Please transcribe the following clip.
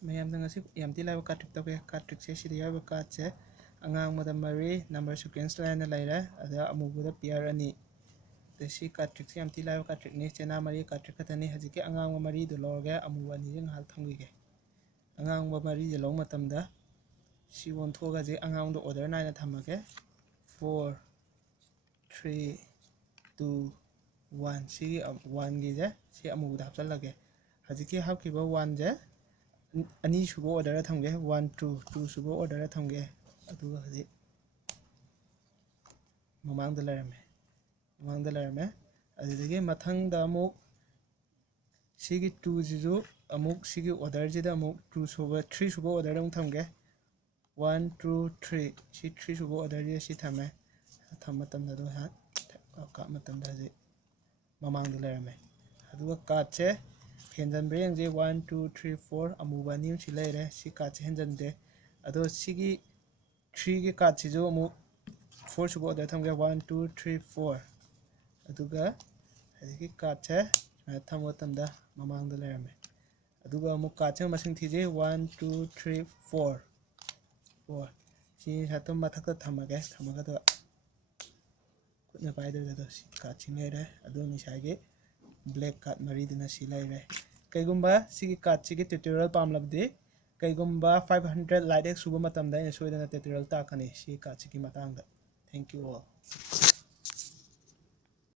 mayam dang asip yam ti laiwa card trick tawke card trick se sida yawa card se angang mada mari number sequence line laira ada amubuda pair ani si card trick se yam ti laiwa card trick ni chena mari card trick katani hajike angang mari do lorge amu ani jeng hal thamgige angang mari je long matamda si won thoga je angang do order na thamage 4 3 2 1 si 1 gi je si amu da hapchalage hajike hapkiba 1 je ani subo order thamge 1 2 2 subo order thamge aduga haji mamang da larame adudage mathang da amuk sigi 2 jisu amuk sigi order jida amuk 2 subo 3 subo order dang thamge 1 2 3 si 3 subo order je si thame thamatam da do ha ka matam da je mamang da larame aduga ka che henjan breng je 1 2 3 4 amuba nim si laire si ka che henjan de ado sigi 3 ge ka che jo amu 4 subo order thamge 1 2 3 4 aduga hagi ka che thamo tamda mamang da larame aduga amu ka che masing thije 1 2 3 4 4 si hatam mathak thamaga do kutna pai do si ka chingere adu ni sage black card mari dina si laire kaigumba sigi card sigi tutorial pamlabde kaigumba 500 like suba matamda ina soidana tutorial ta kani si card sigi matangda thank you all